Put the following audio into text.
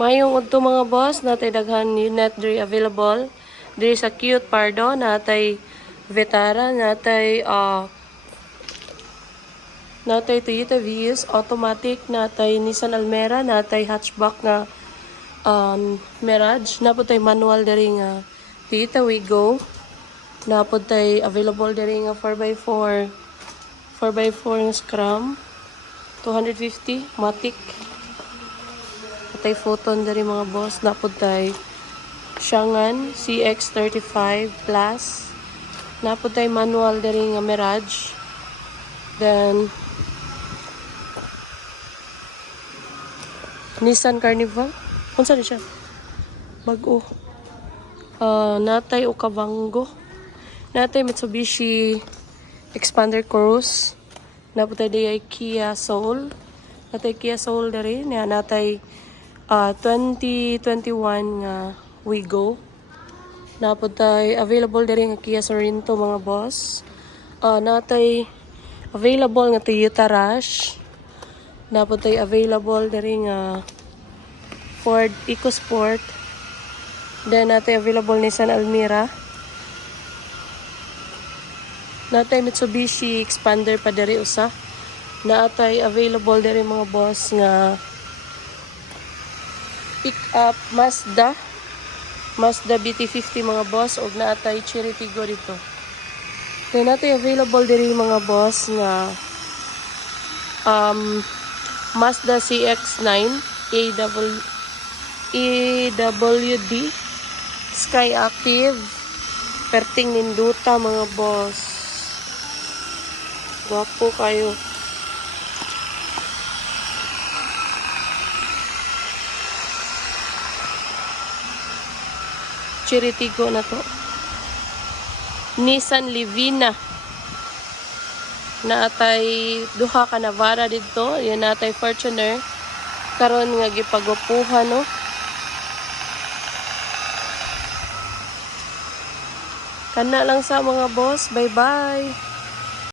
Mayong udto mga boss, natay daghan unit diri available. Diri sa Cute Pardo, natay Vitara, natay Toyota Vios, automatic, natay Nissan Almera, natay hatchback nga Mirage, napod tay manual diri nga Toyota Wigo, napod tay available diri nga 4x4, 4x4 nga Scram, 250, Matic. Patay photon dari mga boss. Napod tay Shangan CX-35 Plus. Napod tay manual dari nga Mirage. Then Nissan Carnival. Unsa ni siya? Bag-o. Natay Okavango. Natay Mitsubishi Expander Cross. Napod tay Kia Soul. Natay Kia Soul dari. Natay 2021 nga Wigo. Napod tay available diri nga Kia Sorento mga boss. Natay available nga Toyota Rush. Napod tay available diri nga Ford EcoSport. Then natay available Nissan Almera. Natay Mitsubishi Expander pa diri usa. Natay available diri mga boss nga pick up Mazda BT50 mga boss, og naatay Cherry Tiggo dito. Then natay available diri mga boss nga Mazda CX-9 AWD Sky Active perting ninduta mga boss. Gwapo kayo. Cherry Tiggo na to. Nissan Livina. Naatay duha ka Navara dito. Yan natay Fortuner. Karon nga gipagwapuhan no. Kana lang sa mga boss. Bye-bye.